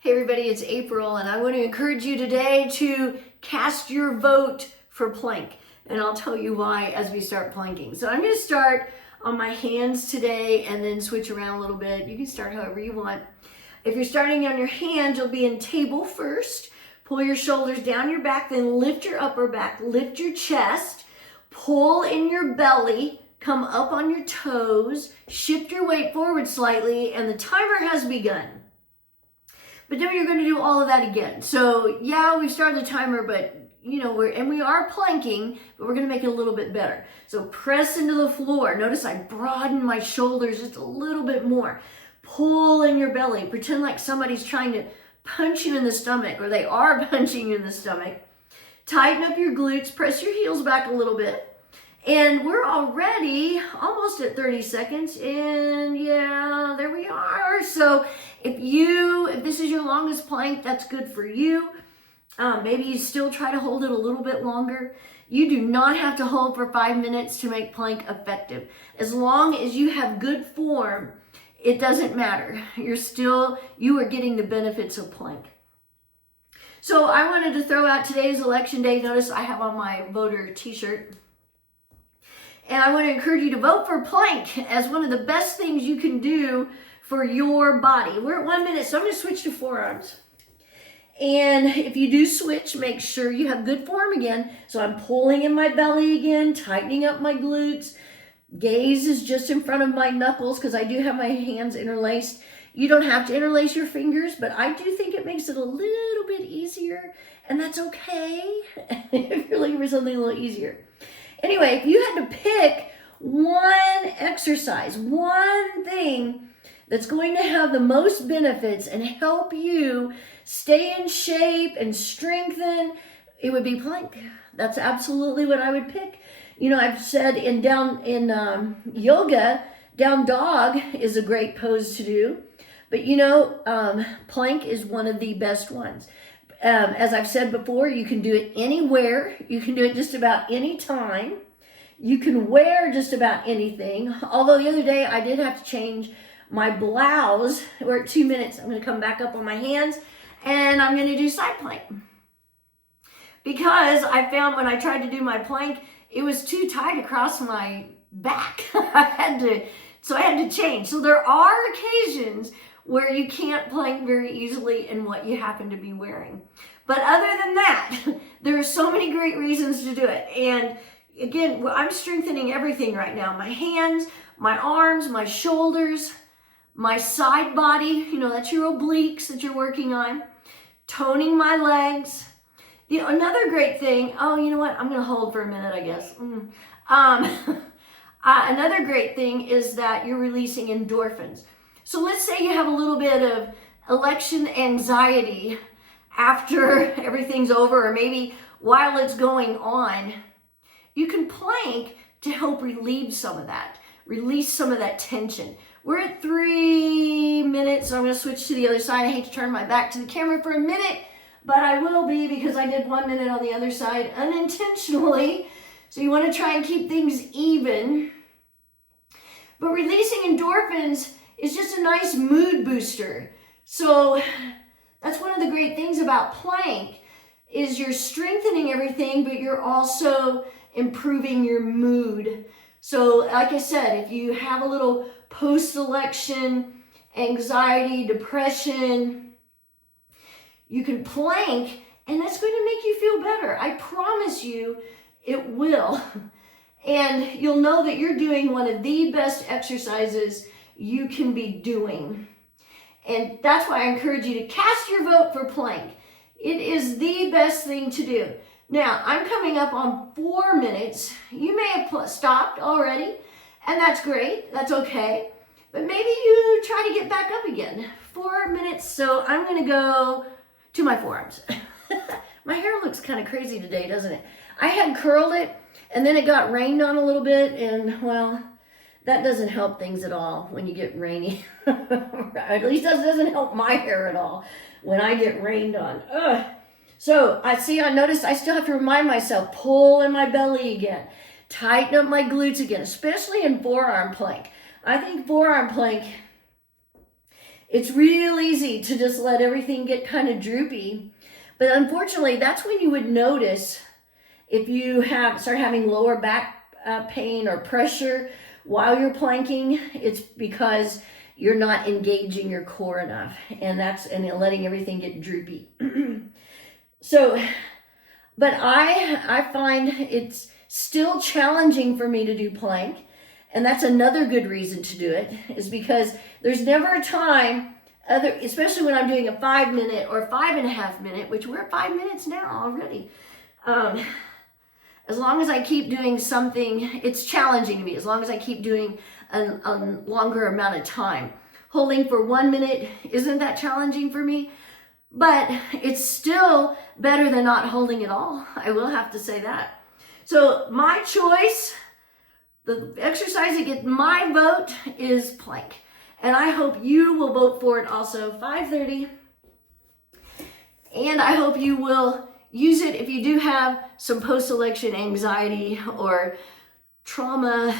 Hey everybody, it's April, and I want to encourage you today to cast your vote for plank. And I'll tell you why as we start planking. So I'm going to start on my hands today and then switch around a little bit. You can start however you want. If you're starting on your hands, you'll be in table first. Pull your shoulders down your back, then lift your upper back, lift your chest, pull in your belly, come up on your toes, shift your weight forward slightly, and the timer has begun. But then you're going to do all of that again. So yeah, we started the timer, but we are planking, but we're going to make it a little bit better. So press into the floor. Notice I broaden my shoulders just a little bit more. Pull in your belly. Pretend like somebody's trying to punch you in the stomach, or they are punching you in the stomach. Tighten up your glutes. Press your heels back a little bit. And we're already almost at 30 seconds. And yeah, there we are. So if this is your longest plank, that's good for you. Maybe you still try to hold it a little bit longer. You do not have to hold for 5 minutes to make plank effective. As long as you have good form, it doesn't matter. You are getting the benefits of plank. So I wanted to throw out today's election day. Notice I have on my voter t-shirt. And I want to encourage you to vote for plank as one of the best things you can do for your body. We're at 1 minute, so I'm going to switch to forearms. And if you do switch, make sure you have good form again. So I'm pulling in my belly again, tightening up my glutes. Gaze is just in front of my knuckles because I do have my hands interlaced. You don't have to interlace your fingers, but I do think it makes it a little bit easier, and that's okay if you're looking for something a little easier. Anyway, if you had to pick one exercise, one thing that's going to have the most benefits and help you stay in shape and strengthen, it would be plank. That's absolutely what I would pick. I've said in yoga, down dog is a great pose to do. But plank is one of the best ones. As I've said before, you can do it anywhere. You can do it just about any time. You can wear just about anything. Although the other day I did have to change my blouse. We're at 2 minutes. I'm going to come back up on my hands and I'm going to do side plank. Because I found when I tried to do my plank, it was too tight across my back. I had to change. So there are occasions where you can't plank very easily in what you happen to be wearing. But other than that, there are so many great reasons to do it. And again, I'm strengthening everything right now. My hands, my arms, my shoulders, my side body, that's your obliques that you're working on. Toning my legs. Another great thing, you know what? I'm going to hold for a minute, I guess. Another great thing is that you're releasing endorphins. So let's say you have a little bit of election anxiety after everything's over, or maybe while it's going on. You can plank to help relieve some of that, release some of that tension. We're at 3 minutes, so I'm going to switch to the other side. I hate to turn my back to the camera for a minute, but I will be because I did 1 minute on the other side unintentionally. So you want to try and keep things even. But releasing endorphins is just a nice mood booster. So that's one of the great things about plank is you're strengthening everything, but you're also improving your mood. So like I said, if you have a little post-election anxiety, depression, you can plank and that's going to make you feel better. I promise you it will. And you'll know that you're doing one of the best exercises you can be doing. And that's why I encourage you to cast your vote for plank. It is the best thing to do. Now, I'm coming up on 4 minutes. You may have stopped already, and that's great. That's okay. But maybe you try to get back up again. 4 minutes, so I'm going to go to my forearms. My hair looks kind of crazy today, doesn't it? I had curled it, and then it got rained on a little bit, and well, that doesn't help things at all when you get rainy. At least that doesn't help my hair at all when I get rained on. Ugh. So I noticed I still have to remind myself, pull in my belly again, tighten up my glutes again, especially in forearm plank. I think forearm plank it's real easy to just let everything get kind of droopy. But unfortunately, that's when you would notice if you start having lower back pain or pressure while you're planking. It's because you're not engaging your core enough, and letting everything get droopy. So, but I find it's still challenging for me to do plank. And that's another good reason to do it, is because there's never a time, especially when I'm doing a 5 minute or 5.5 minute, which we're at 5 minutes now already. As long as I keep doing something, it's challenging to me. As long as I keep doing a longer amount of time. Holding for 1 minute isn't that challenging for me, but it's still better than not holding at all. I will have to say that. So my choice, the exercise that gets my vote, is plank. And I hope you will vote for it also, 5:30. And I hope you will use it if you do have some post-election anxiety or trauma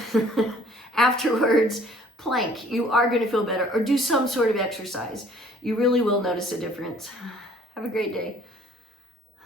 afterwards. Plank, you are going to feel better, or do some sort of exercise. You really will notice a difference. Have a great day.